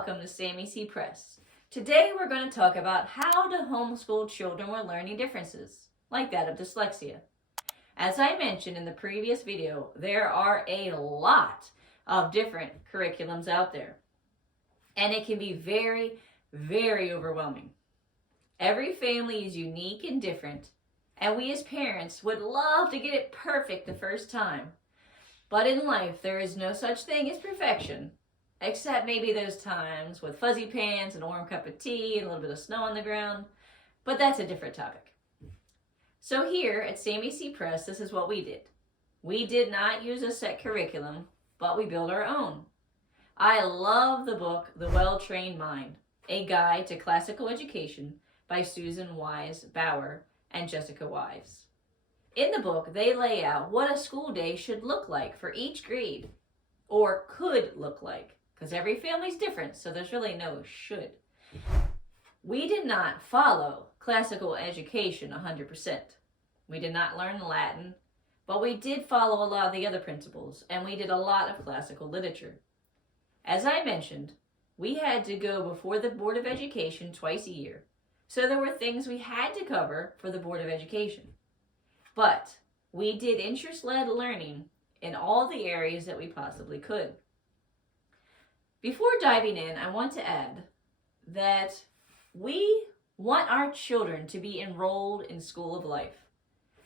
welcome to Sammy C Press. Today we're going to talk about how to homeschool children with learning differences, like that of dyslexia. As I mentioned in the previous video, there are a lot of different curriculums out there, and it can be very, very overwhelming. Every family is unique and different, and we as parents would love to get it perfect the first time. But in life, there is no such thing as perfection, except maybe those times with fuzzy pants and a warm cup of tea and a little bit of snow on the ground. But that's a different topic. So here at Sammy C Press, this is what we did. We did not use a set curriculum, but we built our own. I love the book, The Well-Trained Mind, A Guide to Classical Education by Susan Wise Bauer and Jessica Wise. In the book, they lay out what a school day should look like for each grade, or could look like, because every family's different, so there's really no should. We did not follow classical education 100%. We did not learn Latin, but we did follow a lot of the other principles, and we did a lot of classical literature. As I mentioned, we had to go before the Board of Education twice a year, so there were things we had to cover for the Board of Education. But we did interest-led learning in all the areas that we possibly could. Before diving in, I want to add that we want our children to be enrolled in School of Life.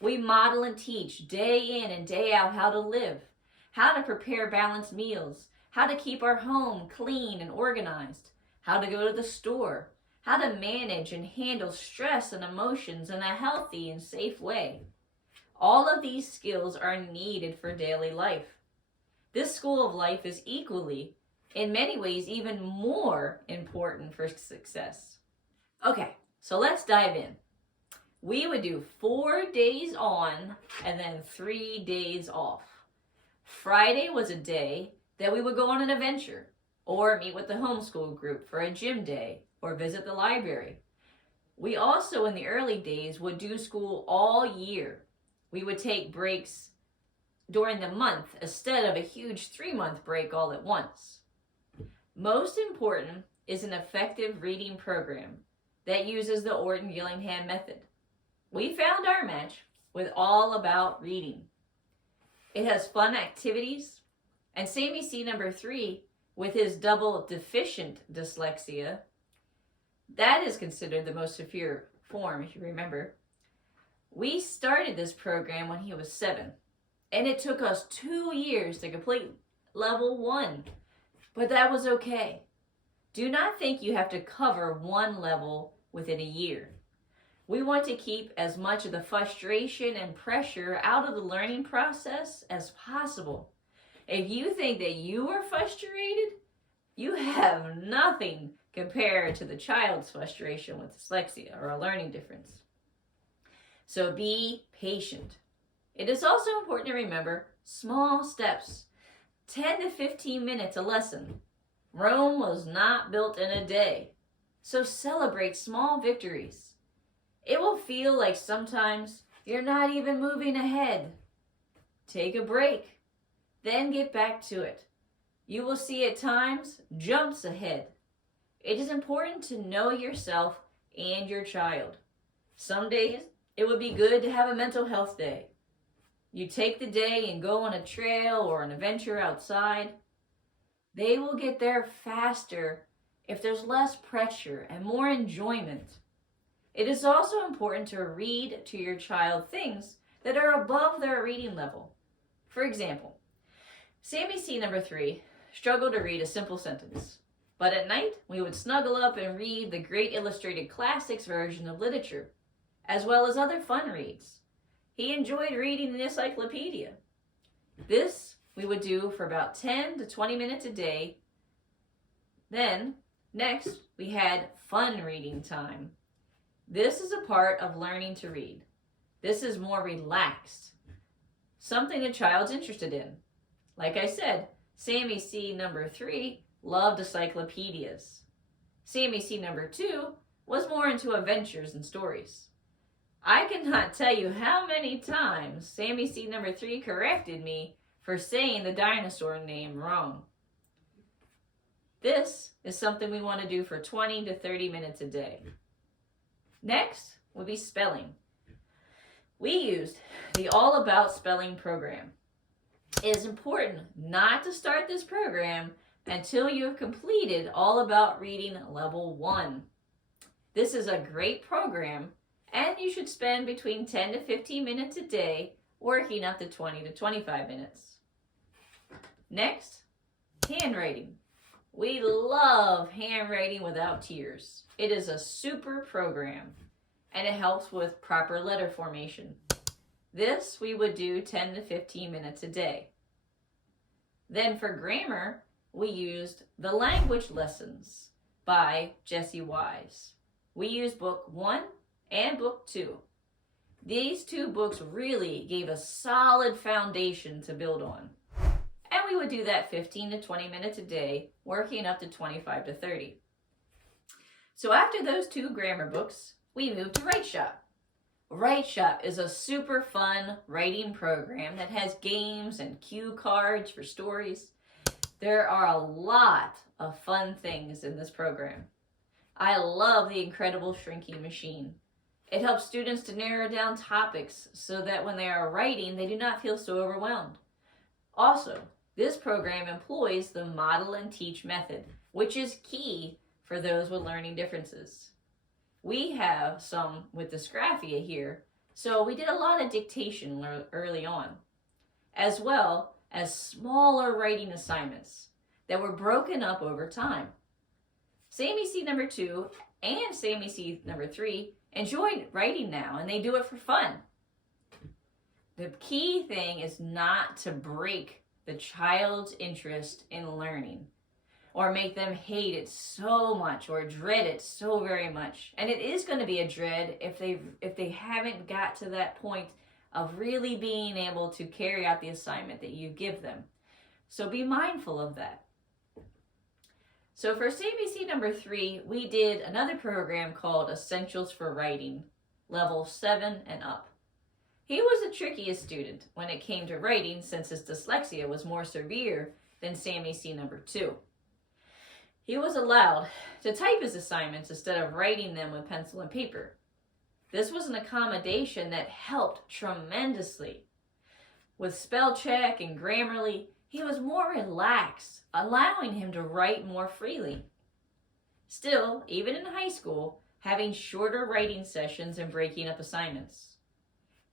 We model and teach day in and day out how to live, how to prepare balanced meals, how to keep our home clean and organized, how to go to the store, how to manage and handle stress and emotions in a healthy and safe way. All of these skills are needed for daily life. This School of Life is equally, in many ways, even more important for success. Okay, so let's dive in. We would do 4 days on and then 3 days off. Friday was a day that we would go on an adventure, or meet with the homeschool group for a gym day, or visit the library. We also, in the early days, would do school all year. We would take breaks during the month instead of a huge 3-month break all at once. Most important is an effective reading program that uses the Orton-Gillingham method. We found our match with All About Reading. It has fun activities, and Sammy C number 3, with his double deficient dyslexia, that is considered the most severe form, if you remember. We started this program when he was 7, and it took us 2 years to complete level 1, but that was okay. Do not think you have to cover one level within a year. We want to keep as much of the frustration and pressure out of the learning process as possible. If you think that you are frustrated, you have nothing compared to the child's frustration with dyslexia or a learning difference. So be patient. It is also important to remember small steps. 10 to 15 minutes a lesson. Rome was not built in a day. So celebrate small victories. It will feel like sometimes you're not even moving ahead. Take a break. Then get back to it. You will see at times jumps ahead. It is important to know yourself and your child. Some days it would be good to have a mental health day. You take the day and go on a trail or an adventure outside. They will get there faster if there's less pressure and more enjoyment. It is also important to read to your child things that are above their reading level. For example, Sammy C number 3 struggled to read a simple sentence. But at night, we would snuggle up and read the great illustrated classics version of literature, as well as other fun reads. He enjoyed reading the encyclopedia. This we would do for about 10 to 20 minutes a day. Then, next, we had fun reading time. This is a part of learning to read. This is more relaxed, something a child's interested in. Like I said, Sammy C number 3 loved encyclopedias. Sammy C number 2 was more into adventures and stories. I cannot tell you how many times Sammy C number 3 corrected me for saying the dinosaur name wrong. This is something we want to do for 20 to 30 minutes a day. Next would be spelling. We used the All About Spelling program. It is important not to start this program until you have completed All About Reading Level 1. This is a great program, and you should spend between 10 to 15 minutes a day working up to 20 to 25 minutes. Next, handwriting. We love handwriting without tears. It is a super program, and it helps with proper letter formation. This we would do 10 to 15 minutes a day. Then for grammar, we used The Language Lessons by Jessie Wise. We used book 1 and book 2. These two books really gave a solid foundation to build on. And we would do that 15 to 20 minutes a day, working up to 25 to 30. So after those two grammar books, we moved to Write Shop. Write Shop is a super fun writing program that has games and cue cards for stories. There are a lot of fun things in this program. I love the incredible shrinking machine. It helps students to narrow down topics so that when they are writing, they do not feel so overwhelmed. Also, this program employs the model and teach method, which is key for those with learning differences. We have some with dysgraphia here, so we did a lot of dictation early on, as well as smaller writing assignments that were broken up over time. Sammy C number 2 and Sammy C number 3 enjoy writing now, and they do it for fun. The key thing is not to break the child's interest in learning or make them hate it so much or dread it so very much. And it is going to be a dread if they haven't got to that point of really being able to carry out the assignment that you give them. So be mindful of that. So for CBC number 3, we did another program called Essentials for Writing, level 7 and up. He was the trickiest student when it came to writing since his dyslexia was more severe than Sammy C number 2. He was allowed to type his assignments instead of writing them with pencil and paper. This was an accommodation that helped tremendously. With spell check and Grammarly, he was more relaxed, allowing him to write more freely. Still, even in high school, having shorter writing sessions and breaking up assignments.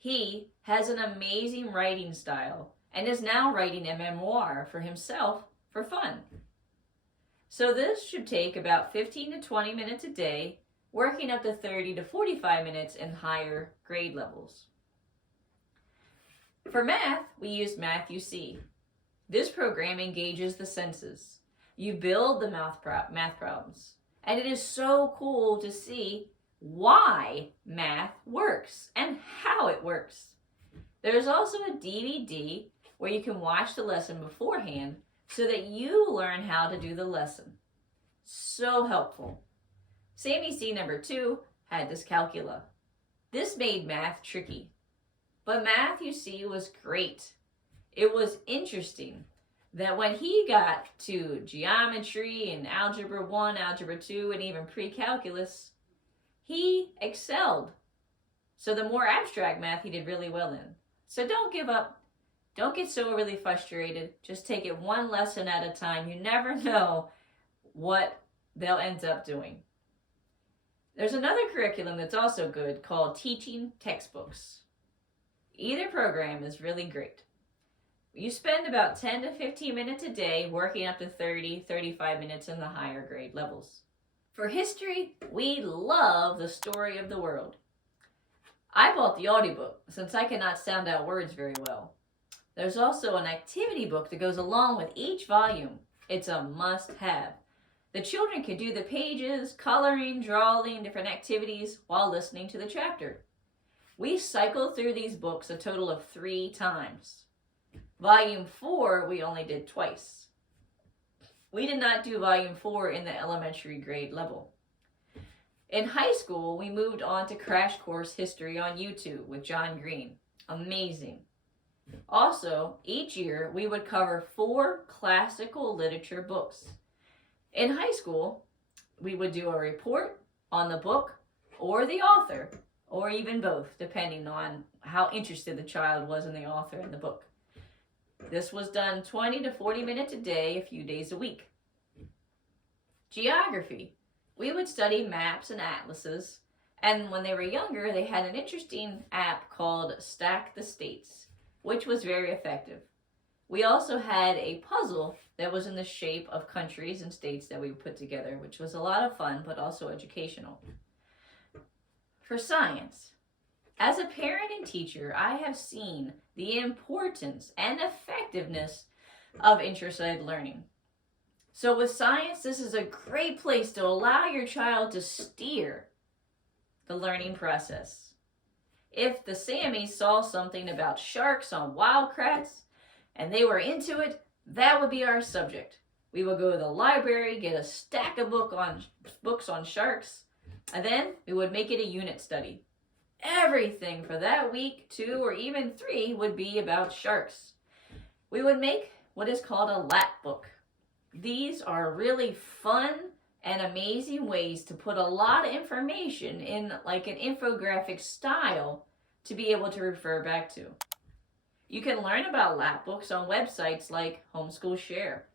He has an amazing writing style and is now writing a memoir for himself for fun. So this should take about 15 to 20 minutes a day, working up to 30 to 45 minutes in higher grade levels. For math, we used Math UC. This program engages the senses. You build the math problems, and it is so cool to see why math works and how it works. There's also a DVD where you can watch the lesson beforehand so that you learn how to do the lesson. So helpful. Sammy C number 2 had dyscalculia. This made math tricky, but Math UC was great. It was interesting that when he got to geometry and algebra 1, algebra 2, and even pre-calculus, he excelled. So the more abstract math he did really well in. So don't give up. Don't get so really frustrated. Just take it one lesson at a time. You never know what they'll end up doing. There's another curriculum that's also good called Teaching Textbooks. Either program is really great. You spend about 10 to 15 minutes a day working up to 30, 35 minutes in the higher grade levels. For history, we love the story of the world. I bought the audiobook since I cannot sound out words very well. There's also an activity book that goes along with each volume. It's a must-have. The children can do the pages, coloring, drawing, different activities while listening to the chapter. We cycled through these books a total of 3 times. Volume 4 we only did twice. We did not do Volume 4 in the elementary grade level. In high school, we moved on to Crash Course History on YouTube with John Green. Amazing. Also, each year we would cover 4 classical literature books. In high school, we would do a report on the book or the author, or even both, depending on how interested the child was in the author and the book. This was done 20 to 40 minutes a day, a few days a week. Geography. We would study maps and atlases, and when they were younger, they had an interesting app called Stack the States, which was very effective. We also had a puzzle that was in the shape of countries and states that we put together, which was a lot of fun, but also educational. For science, as a parent and teacher, I have seen the importance and effectiveness of interest-led learning. So with science, this is a great place to allow your child to steer the learning process. If the Sammys saw something about sharks on Wildcrats and they were into it, that would be our subject. We would go to the library, get a stack of books on sharks, and then we would make it a unit study. Everything for that week, 2, or even 3 would be about sharks. We would make what is called a lap book. These are really fun and amazing ways to put a lot of information in like an infographic style to be able to refer back to. You can learn about lap books on websites like Homeschool Share.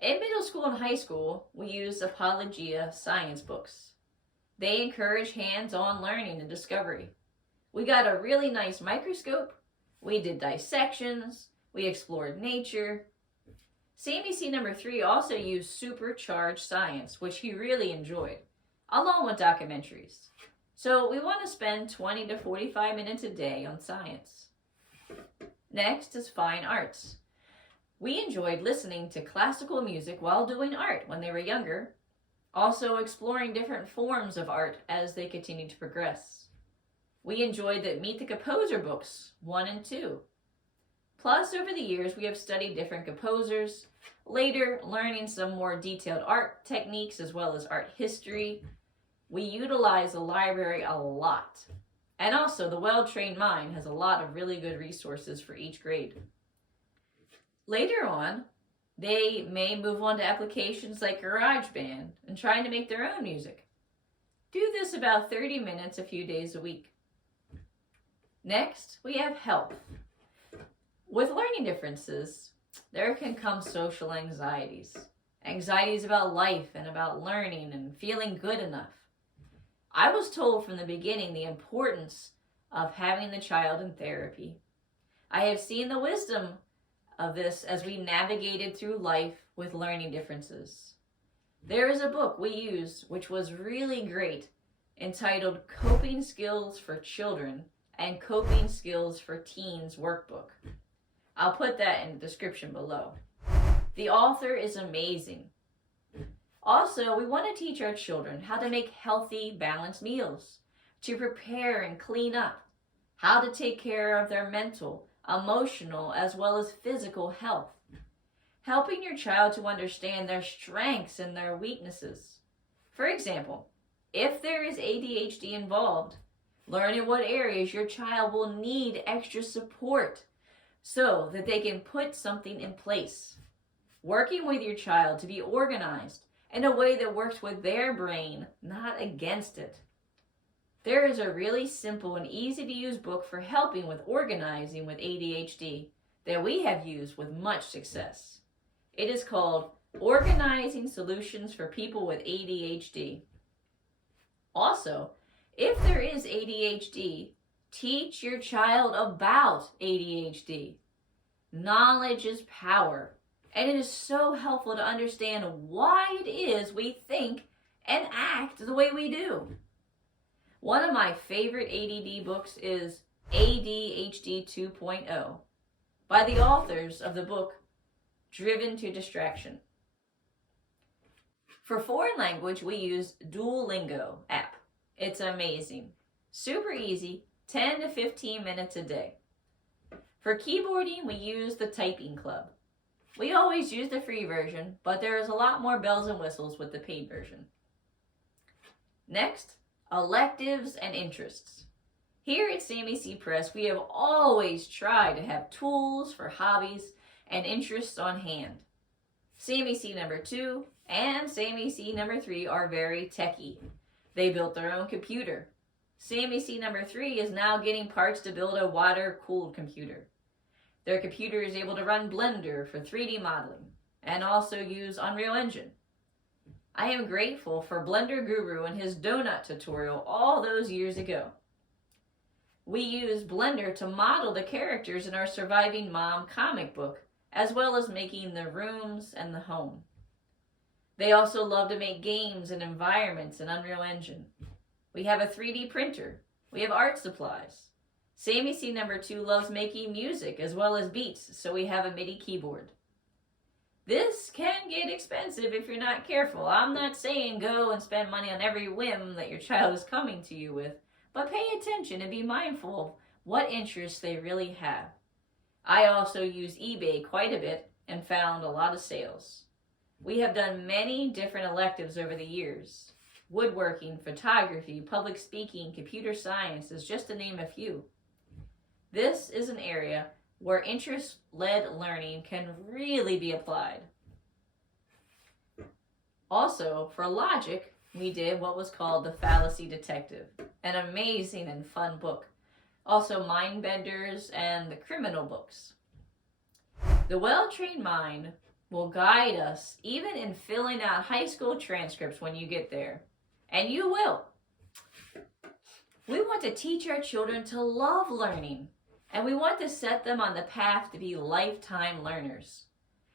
In middle school and high school, we use Apologia science books. They encourage hands-on learning and discovery. We got a really nice microscope, we did dissections, we explored nature. Sammy C number 3 also used supercharged science, which he really enjoyed, along with documentaries. So we want to spend 20 to 45 minutes a day on science. Next is fine arts. We enjoyed listening to classical music while doing art when they were younger, also exploring different forms of art as they continue to progress. We enjoyed the Meet the Composer books, 1 and 2. Plus, over the years, we have studied different composers, later learning some more detailed art techniques as well as art history. We utilize the library a lot. And also, the well-trained mind has a lot of really good resources for each grade. Later on, they may move on to applications like GarageBand and trying to make their own music. Do this about 30 minutes a few days a week. Next, we have health. With learning differences, there can come social anxieties. Anxieties about life and about learning and feeling good enough. I was told from the beginning the importance of having the child in therapy. I have seen the wisdom of this as we navigated through life with learning differences. There is a book we used which was really great, entitled Coping Skills for Children and Coping Skills for Teens workbook. I'll put that in the description below. The author is amazing. Also, we want to teach our children how to make healthy, balanced meals, to prepare and clean up, how to take care of their mental, emotional, as well as physical health. Helping your child to understand their strengths and their weaknesses. For example, if there is ADHD involved, learning what areas your child will need extra support so that they can put something in place. Working with your child to be organized in a way that works with their brain, not against it. There is a really simple and easy to use book for helping with organizing with ADHD that we have used with much success. It is called Organizing Solutions for People with ADHD. Also, if there is ADHD, teach your child about ADHD. Knowledge is power, and it is so helpful to understand why it is we think and act the way we do. One of my favorite ADD books is ADHD 2.0 by the authors of the book Driven to Distraction. For foreign language, we use Duolingo app. It's amazing. Super easy, 10 to 15 minutes a day. For keyboarding, we use the Typing Club. We always use the free version, but there is a lot more bells and whistles with the paid version. Next, electives and interests. Here at Sammy C Press, we have always tried to have tools for hobbies and interests on hand. Sammy C number 2 and Sammy C number 3 are very techy. They built their own computer. Sammy C number 3 is now getting parts to build a water-cooled computer. Their computer is able to run Blender for 3D modeling and also use Unreal Engine. I am grateful for Blender Guru and his donut tutorial all those years ago. We use Blender to model the characters in our Surviving Mom comic book, as well as making the rooms and the home. They also love to make games and environments in Unreal Engine. We have a 3D printer. We have art supplies. Sammy C number 2 loves making music as well as beats, so we have a MIDI keyboard. This can get expensive if you're not careful. I'm not saying go and spend money on every whim that your child is coming to you with, but pay attention and be mindful of what interests they really have. I also use eBay quite a bit and found a lot of sales. We have done many different electives over the years. Woodworking, photography, public speaking, computer science is just to name a few. This is an area where interest-led learning can really be applied. Also, for logic, we did what was called The Fallacy Detective, an amazing and fun book. Also, Mind Benders and the Criminal books. The well-trained mind will guide us even in filling out high school transcripts when you get there. And you will. We want to teach our children to love learning, and we want to set them on the path to be lifetime learners.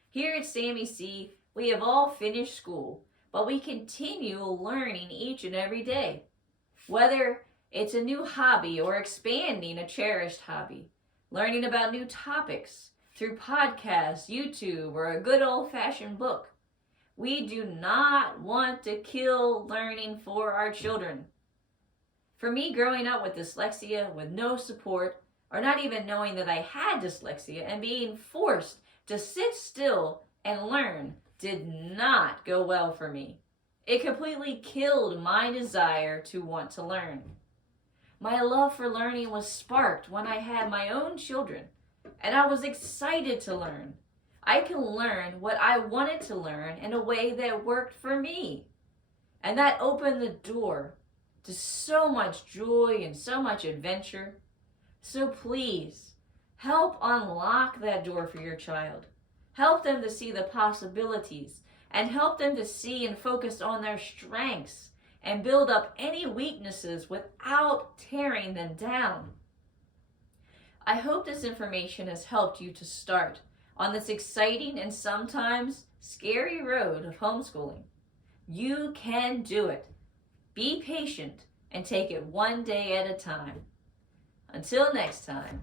Here at Sammy C, we have all finished school, but we continue learning each and every day. Whether it's a new hobby or expanding a cherished hobby, learning about new topics through podcasts, YouTube, or a good old-fashioned book. We do not want to kill learning for our children. For me, growing up with dyslexia, with no support, or not even knowing that I had dyslexia and being forced to sit still and learn did not go well for me. It completely killed my desire to want to learn. My love for learning was sparked when I had my own children, and I was excited to learn. I can learn what I wanted to learn in a way that worked for me. And that opened the door to so much joy and so much adventure. So please, help unlock that door for your child. Help them to see the possibilities and help them to see and focus on their strengths and build up any weaknesses without tearing them down. I hope this information has helped you to start on this exciting and sometimes scary road of homeschooling. You can do it. Be patient and take it one day at a time. Until next time.